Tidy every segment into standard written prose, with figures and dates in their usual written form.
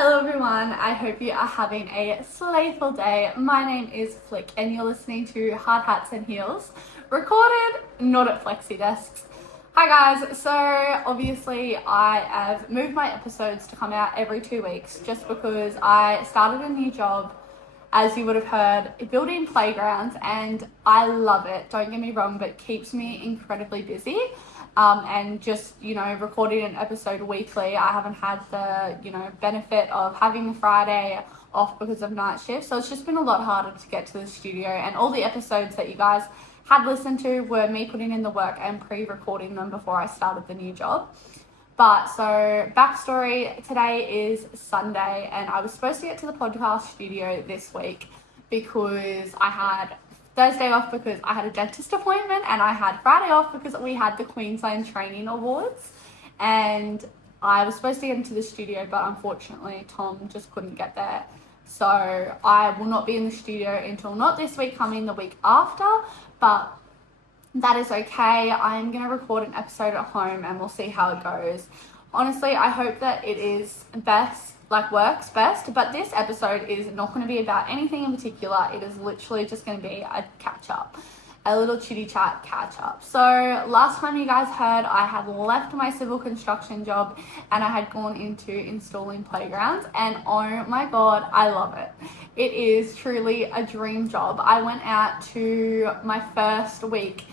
Hello everyone, I hope you are having a slayful day. My name is Flick and you're listening to Hard Hats and Heels, recorded not at flexi desks. Hi guys, so obviously I have moved my episodes to come out every 2 weeks just because I started a new job, as you would have heard, building playgrounds, and I love it, don't get me wrong, but it keeps me incredibly busy. And just, recording an episode weekly, I haven't had the, benefit of having the Friday off because of night shift. So it's just been a lot harder to get to the studio, and all the episodes that you guys had listened to were me putting in the work and pre-recording them before I started the new job. But so backstory, today is Sunday and I was supposed to get to the podcast studio this week because I had Thursday off because I had a dentist appointment, and I had Friday off because we had the QLD Training Awards, and I was supposed to get into the studio, but unfortunately Tom just couldn't get there. So I will not be in the studio until not this week coming, the week after, but that is okay. I'm going to record an episode at home and we'll see how it goes. Honestly, I hope that it is works best, but this episode is not going to be about anything in particular. It is literally just going to be a catch up, a little chitty chat catch up. So last time you guys heard, I had left my civil construction job and I had gone into installing playgrounds, and oh my god, I love it. It is truly a dream job. I went out to my first week,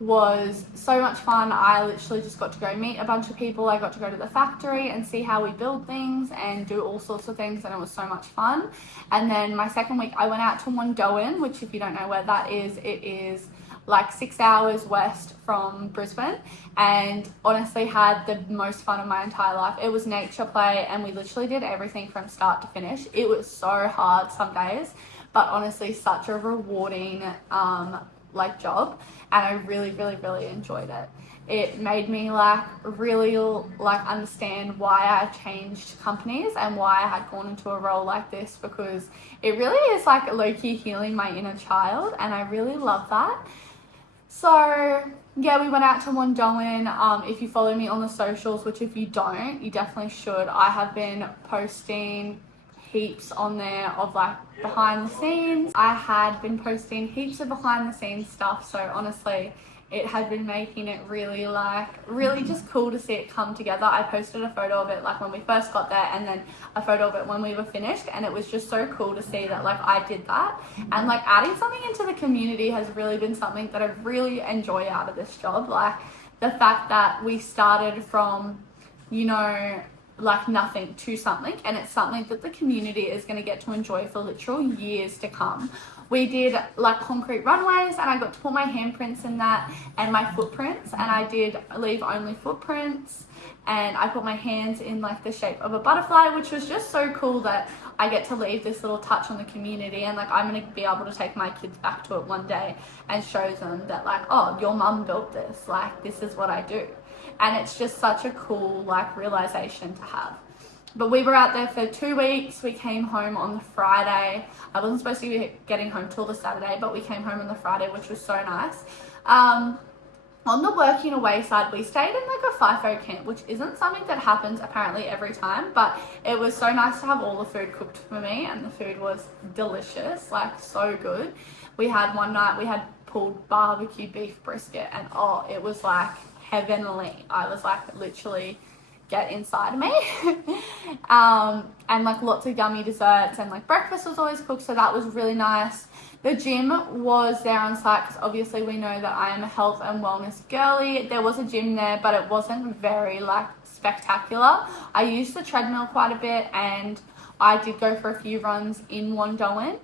was so much fun. I literally just got to go meet a bunch of people. I got to go to the factory and see how we build things and do all sorts of things, and it was so much fun. And then my second week I went out to Wandoan, which, if you don't know where that is, it is like 6 hours west from Brisbane, and honestly had the most fun of my entire life. It was nature play and we literally did everything from start to finish. It was so hard some days, but honestly such a rewarding job, and I really enjoyed it. It made me really understand why I changed companies and why I had gone into a role like this, because it really is low-key healing my inner child, and I really love that. So yeah, we went out to Wandoan. If you follow me on the socials, which if you don't, you definitely should, I have been posting heaps on there of behind the scenes. I had been posting heaps of behind the scenes stuff, so honestly it had been making it really just cool to see it come together. I posted a photo of it when we first got there, and then a photo of it when we were finished, and it was just so cool to see that I did that, and adding something into the community has really been something that I really enjoy out of this job. The fact that we started from nothing to something, and it's something that the community is going to get to enjoy for literal years to come. We did concrete runways, and I got to put my handprints in that and my footprints, and I did leave only footprints, and I put my hands in the shape of a butterfly, which was just so cool that I get to leave this little touch on the community, and I'm going to be able to take my kids back to it one day and show them that oh, your mum built this, this is what I do. And it's just such a cool realization to have. But we were out there for 2 weeks. We came home on the Friday. I wasn't supposed to be getting home till the Saturday, but we came home on the Friday, which was so nice. On the working away side, we stayed in a FIFO camp, which isn't something that happens apparently every time, but it was so nice to have all the food cooked for me, and the food was delicious, so good. We had one night, we had pulled barbecue beef brisket, and oh, it was heavenly. I was literally get inside me. And lots of yummy desserts, and breakfast was always cooked, so that was really nice. The gym was there on site because obviously we know that I am a health and wellness girly. There was a gym there, but it wasn't very spectacular. I used the treadmill quite a bit, and I did go for a few runs in Wandoan.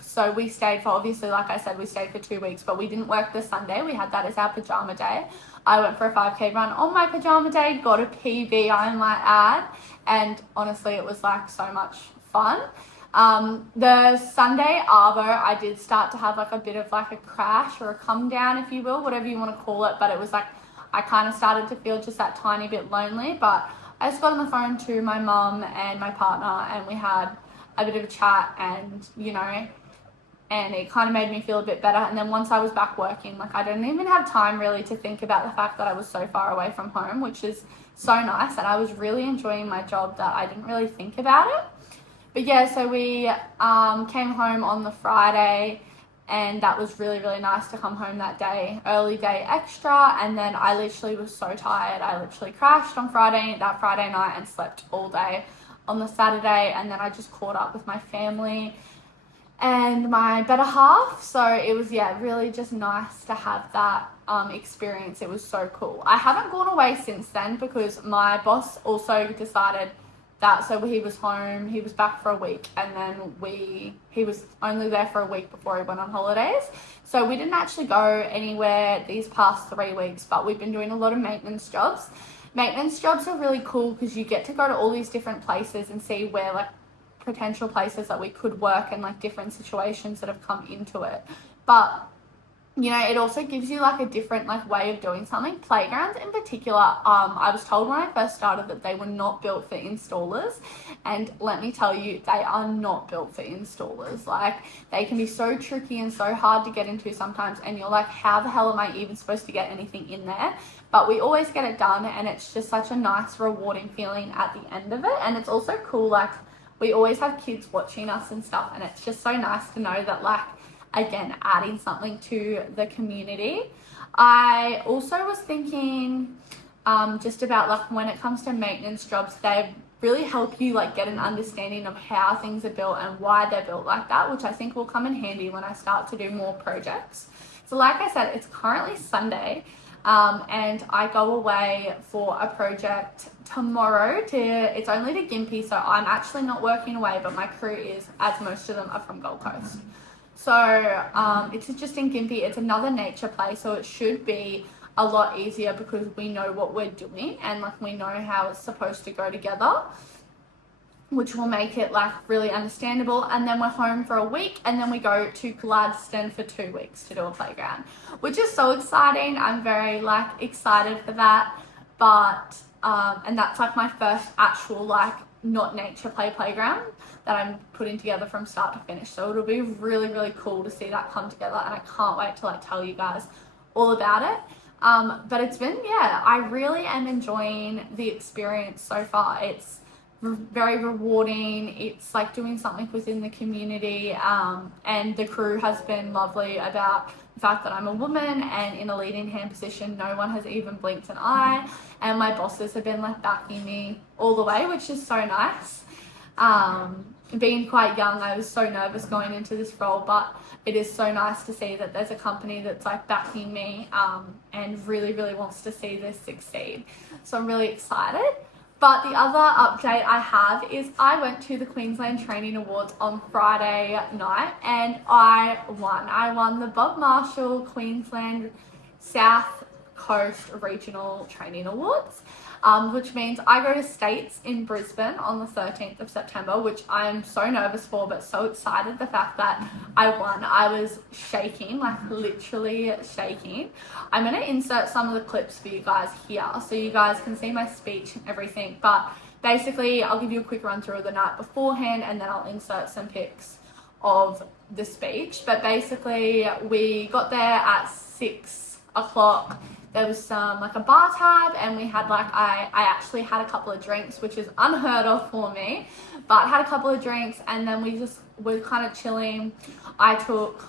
So we stayed for, obviously, like I said, we stayed for 2 weeks, but we didn't work the Sunday. We had that as our pajama day. I went for a 5K run on my pajama day, got a PB, I might add, and honestly, it was so much fun. The Sunday arvo, I did start to have a bit of a crash or a come down, if you will, whatever you want to call it, but it was I kind of started to feel just that tiny bit lonely, but I just got on the phone to my mum and my partner, and we had a bit of a chat, and and it kind of made me feel a bit better. And then once I was back working, I didn't even have time really to think about the fact that I was so far away from home, which is so nice, and I was really enjoying my job that I didn't really think about it. But yeah, so we came home on the Friday, and that was really, really nice to come home that day, early day extra. And then I literally was so tired. I literally crashed on that Friday night, and slept all day on the Saturday. And then I just caught up with my family and my better half. So it was, yeah, really just nice to have that experience. It was so cool. I haven't gone away since then because my boss also decided that, so he was home, he was back for a week, and then he was only there for a week before he went on holidays. So we didn't actually go anywhere these past 3 weeks, but we've been doing a lot of maintenance jobs. Maintenance jobs are really cool because you get to go to all these different places and see where like potential places that we could work, and like different situations that have come into it. But you know, it also gives you like a different like way of doing something. Playgrounds in particular, I was told when I first started that they were not built for installers, and let me tell you, they are not built for installers. Like, they can be so tricky and so hard to get into sometimes, and you're like, how the hell am I even supposed to get anything in there? But we always get it done, and it's just such a nice, rewarding feeling at the end of it. And it's also cool, like, we always have kids watching us and stuff, and it's just so nice to know that, like, again, adding something to the community. I also was thinking just about like when it comes to maintenance jobs, they really help you like get an understanding of how things are built and why they're built like that, which I think will come in handy when I start to do more projects. So like I said, it's currently Sunday, and I go away for a project tomorrow it's only to Gympie, so I'm actually not working away, but my crew is, as most of them are from Gold Coast. So it's just in Gympie. It's another nature play, so it should be a lot easier because we know what we're doing, and like we know how it's supposed to go together, which will make it like really understandable. And then we're home for a week, and then we go to Gladstone for 2 weeks to do a playground, which is so exciting. I'm very like excited for that. But and that's like my first actual like not nature playground that I'm putting together from start to finish. So it'll be really, really cool to see that come together, and I can't wait to like tell you guys all about it. But it's been, yeah, I really am enjoying the experience so far. It's very rewarding. It's like doing something within the community, and the crew has been lovely about the fact that I'm a woman and in a leading hand position. No one has even blinked an eye, and my bosses have been like backing me all the way, which is so nice. Being quite young, I was so nervous going into this role, but it is so nice to see that there's a company that's like backing me, and really, really wants to see this succeed. So I'm really excited. But the other update I have is I went to the Queensland Training Awards on Friday night, and I won. I won the Bob Marshall Queensland South Coast Regional Training Awards, which means I go to States in Brisbane on the 13th of September, which I'm so nervous for, but so excited. The fact that I won, I was shaking, like literally shaking. I'm going to insert some of the clips for you guys here so you guys can see my speech and everything. But basically, I'll give you a quick run through of the night beforehand, and then I'll insert some pics of the speech. But basically, we got there at 6 o'clock. There was some like a bar tab, and we had like I actually had a couple of drinks, which is unheard of for me, but had a couple of drinks, and then we just were kind of chilling. I took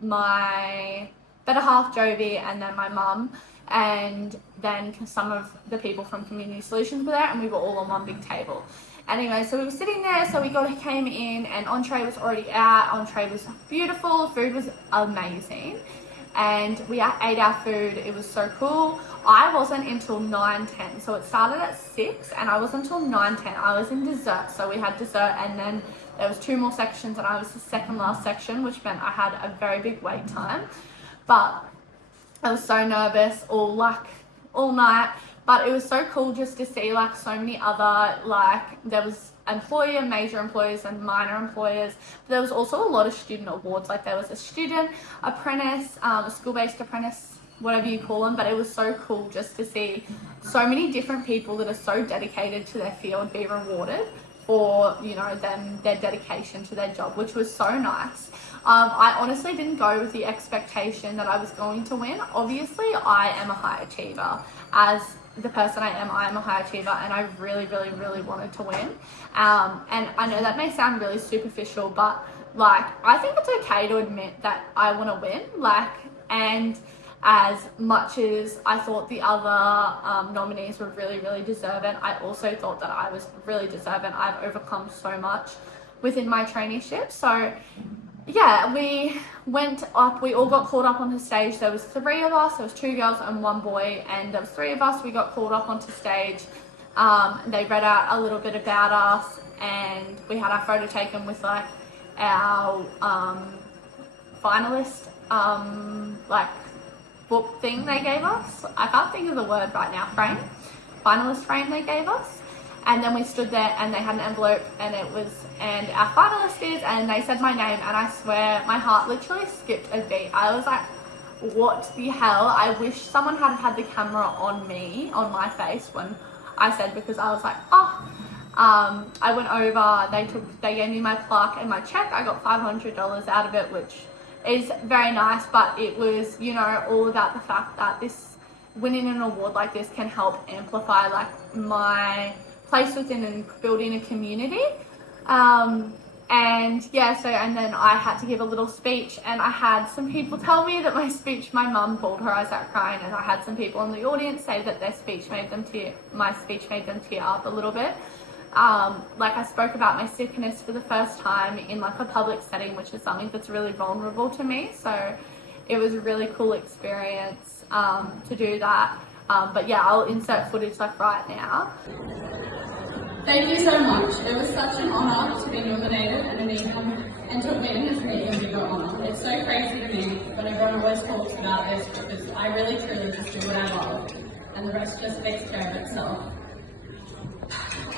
my better half Jovi, and then my mum, and then some of the people from Community Solutions were there, and we were all on one big table. Anyway, so we were sitting there, so we came in, and entree was already out. Entree was beautiful, food was amazing, and we ate our food. It was so cool. I wasn't until 9:10, so it started at 6, and I wasn't until 9:10. I was in dessert, so we had dessert, and then there was 2 more sections, and I was the second last section, which meant I had a very big wait time. But I was so nervous all night. But it was so cool just to see like so many other, like there was major employers and minor employers. But there was also a lot of student awards. Like there was a student apprentice, a school-based apprentice, whatever you call them. But it was so cool just to see so many different people that are so dedicated to their field be rewarded for, you know, their dedication to their job, which was so nice. I honestly didn't go with the expectation that I was going to win. Obviously, I am a high achiever, as the person I am a high achiever, and I really, really, really wanted to win. And I know that may sound really superficial, but like, I think it's okay to admit that I want to win. Like, and as much as I thought the other nominees were really, really deserving, I also thought that I was really deserving. I've overcome so much within my traineeship. So yeah, we went up, we all got called up onto stage. There was 3 of us, there was 2 girls and 1 boy, and there was 3 of us. We got called up onto stage. They read out a little bit about us, and we had our photo taken with like our finalist like book thing they gave us. I can't think of the word right now. Finalist frame they gave us. And then we stood there and they had an envelope, and our finalist is, and they said my name, and I swear my heart literally skipped a beat. I was like, what the hell? I wish someone had had the camera on me, on my face when I said, because I was like, oh. I went over, they gave me my plaque and my check. I got $500 out of it, which is very nice, but it was, you know, all about the fact that winning an award like this can help amplify like my place within and building a community. And then I had to give a little speech, and I had some people tell me that my mum pulled her eyes out crying, and I had some people in the audience say that my speech made them tear up a little bit. Like, I spoke about my sickness for the first time in like a public setting, which is something that's really vulnerable to me. So it was a really cool experience to do that. But yeah, I'll insert footage like right now. Thank you so much. It was such an honour to be nominated and to win is an even bigger honour. It's so crazy to me when everyone always talks about this, because I really truly just do what I love, and the rest just takes care of itself.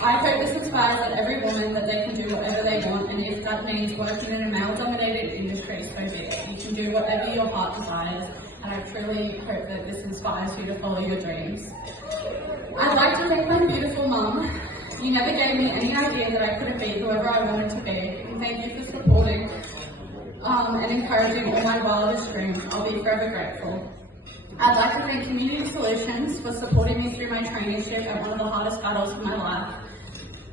I hope this inspires every woman that they can do whatever they want, and if that means working in a male-dominated industry, so be it. You can do whatever your heart desires, and I truly hope that this inspires you to follow your dreams. I'd like to thank my beautiful mum. You never gave me any idea that I could be whoever I wanted to be, and thank you for supporting and encouraging all my wildest dreams. I'll be forever grateful. I'd like to thank Community Solutions for supporting me through my traineeship at one of the hardest battles of my life.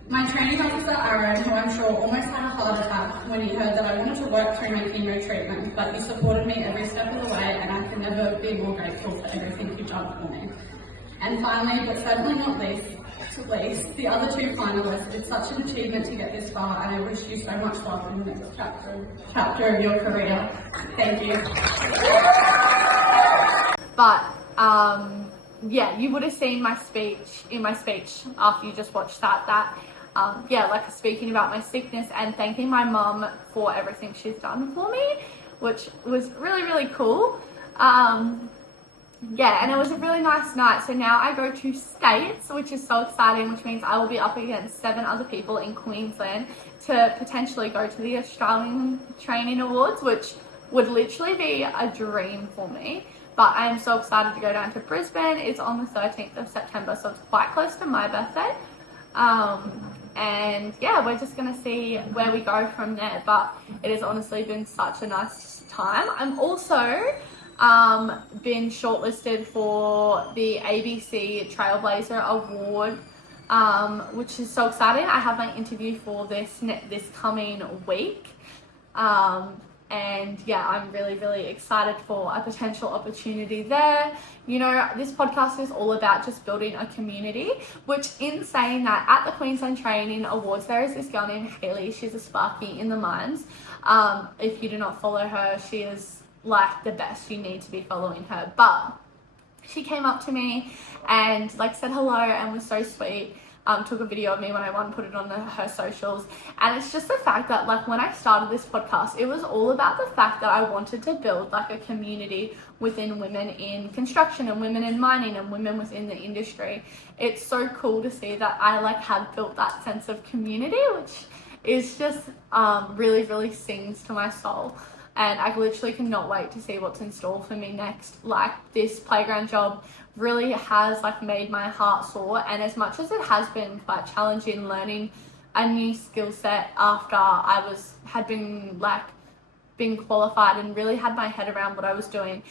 My training officer, Aaron, who I'm sure almost had a heart attack when he heard that I wanted to work through my chemo treatment, but he supported me every step of the way, and I can never be more grateful for everything you've done for me. And finally, but certainly not least, the other 2 finalists. It's such an achievement to get this far, and I wish you so much luck in the next chapter of your career. Thank you. But yeah, you would have seen my speech after you just watched that like speaking about my sickness and thanking my mum for everything she's done for me, which was really, really cool. And it was a really nice night. So now I go to States, which is so exciting, which means I will be up against 7 other people in Queensland to potentially go to the Australian Training Awards, which would literally be a dream for me. But I am so excited to go down to Brisbane. It's on the 13th of September, so it's quite close to my birthday. And yeah, we're just gonna see where we go from there. But it has honestly been such a nice time. I'm also been shortlisted for the ABC Trailblazer Award, which is so exciting. I have my interview for this coming week. And yeah, I'm really, really excited for a potential opportunity there. You know, this podcast is all about just building a community, which in saying that, at the Queensland Training Awards, there is this girl named Hayley. She's a Sparky in the mines. If you do not follow her, she is like the best. You need to be following her. But she came up to me and like said hello and was so sweet. Took a video of me when I won, put it on her socials. And it's just the fact that like when I started this podcast, it was all about the fact that I wanted to build like a community within women in construction and women in mining and women within the industry. It's so cool to see that I like have built that sense of community, which is just really, really sings to my soul. And I literally cannot wait to see what's in store for me next. Like, this playground job really has like made my heart soar, and as much as it has been quite challenging learning a new skill set after I had been qualified and really had my head around what I was doing,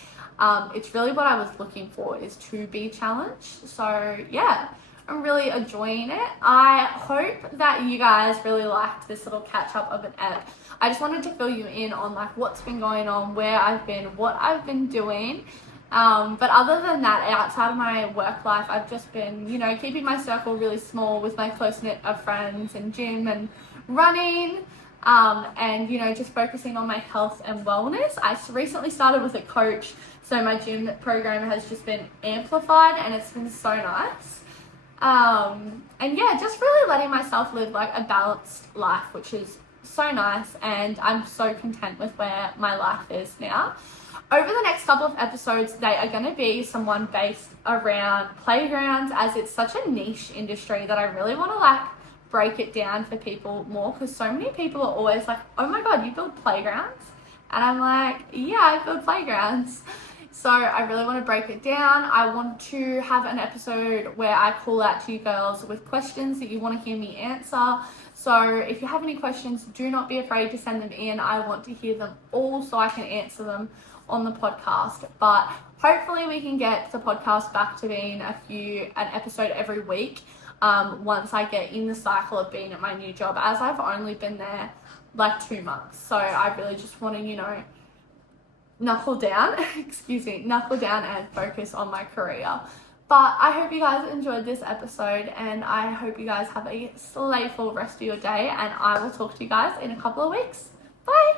It's really what I was looking for, is to be challenged. So yeah, I'm really enjoying it. I hope that you guys really liked this little catch up of an ep. I just wanted to fill you in on like what's been going on, where I've been, what I've been doing. But other than that, outside of my work life, I've just been, you know, keeping my circle really small with my close knit of friends and gym and running. And, you know, just focusing on my health and wellness. I recently started with a coach, so my gym program has just been amplified and it's been so nice. And yeah, just really letting myself live like a balanced life, which is so nice, and I'm so content with where my life is now. Over the next couple of episodes, they are going to be someone based around playgrounds, as it's such a niche industry that I really want to like break it down for people more, because so many people are always like, oh my god, you build playgrounds? And I'm like, yeah, I build playgrounds. So I really want to break it down. I want to have an episode where I call out to you girls with questions that you want to hear me answer. So if you have any questions, do not be afraid to send them in. I want to hear them all so I can answer them on the podcast. But hopefully we can get the podcast back to being an episode every week once I get in the cycle of being at my new job, as I've only been there like 2 months. So I really just want to, you know, knuckle down and focus on my career. But I hope you guys enjoyed this episode, and I hope you guys have a slayful rest of your day, and I will talk to you guys in a couple of weeks. Bye!